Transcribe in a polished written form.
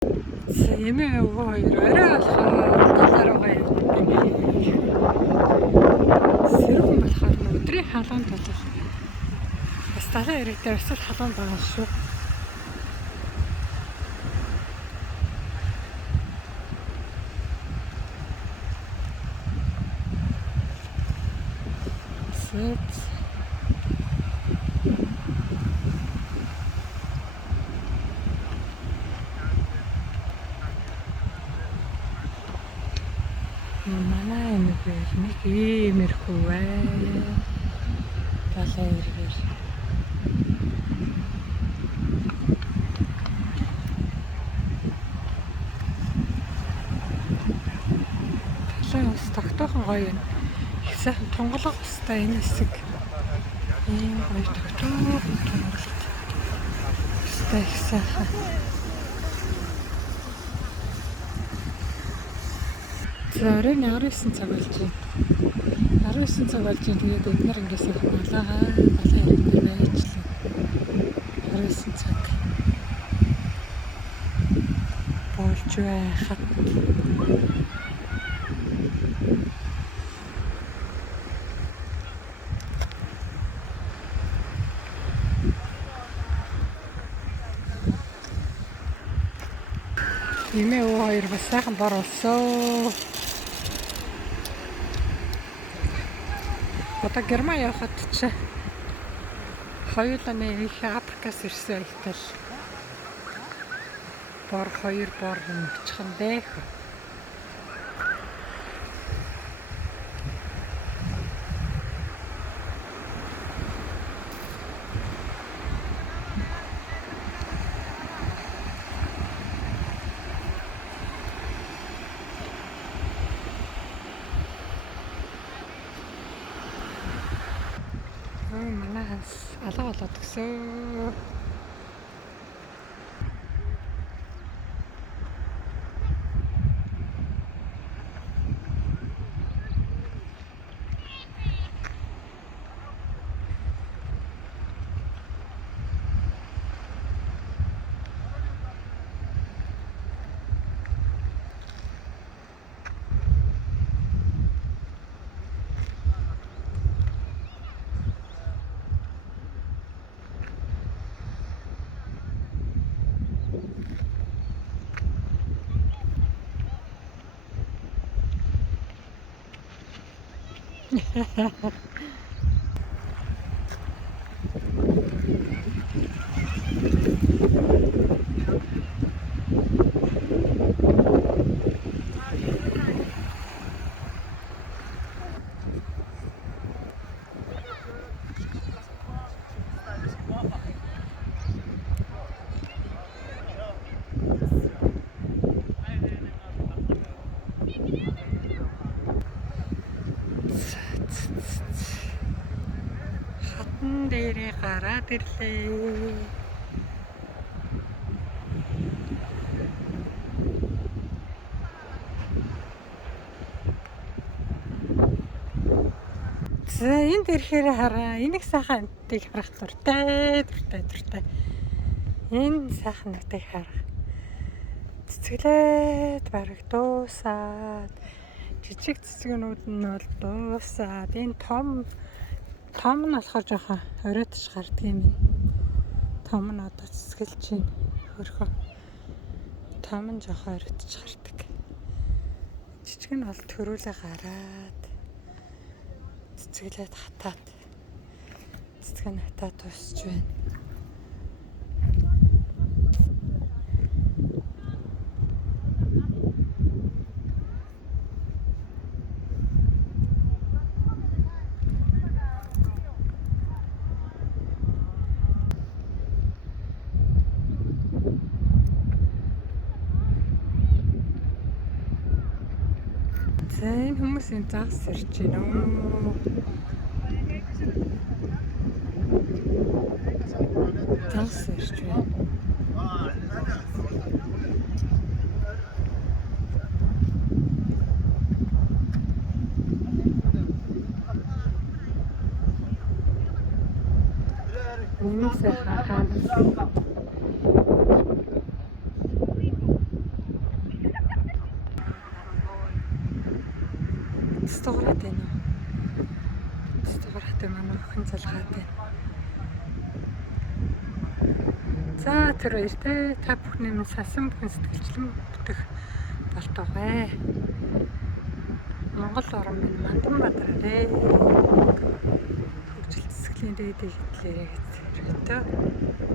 Эмээ өвгөө хоёр орой болохоор талаараа явдаг. Сэрүүн болохоор өдрийн халуун толгой. Бас талаа ирээдээ бас л халуун байгаа шүү. Сэт. Манай эмээ нэг иймэрхүү бай. Талаа иргээр. Талаа бас тогтоохон гоё юм. Их сайхан тунгалаг бастай энэ хэсэг. Ийм гоё тогтоохон тунгалаг. Бастай их сайхан. Оройн 19 цаг болж байна. 19 цаг болж байна. Тэгээд бид нар ингээс налаагаа талаа ирээдээ байжлаа. 19 цаг болж байхад эмээ өвгөө хоёр бас сайхан бор болсоо. Одоо Герман явахад ч хоёулаа нэг Африкаас ирсэн байтал бор хоёр бор очих юм бэ. Манайхаас алга болоод гисөө. Хатан дээрээ гараад ирлээ. За энд ирэхээр хараа. Энийг сайхан амтыг харах дуртай. Энэ сайхан нутгийг харах. Цэцгэлээд бараг дуусаад. Жижиг цэцгэнүүд нь бол дуусаад. Энэ том нь болохоор жоохон оройтож гардаг юм. Том нь одоо цэцгэлж байна. Хөрхөө. Том нь жоохон оройтож гардаг. Жижиг нь бол төрүүлээ гараад. Цэцгэлээд хатаад. Цэцгэн хатаад дуусч байна. За энэ хүмүүсийн загас ирж байна уу? Загас ирж байна. Хүмүүсээ хахаад Стограад байна уу? Стограад манай охин залгаад байна. За тэр баяртай та бүхний минь сасан бүхэн сэтгэлчлэн бүтэх болтугай. Монгол орон минь мандан бадраарэ. Хөгжил цэцглийн дээд хэллээрээ гэж.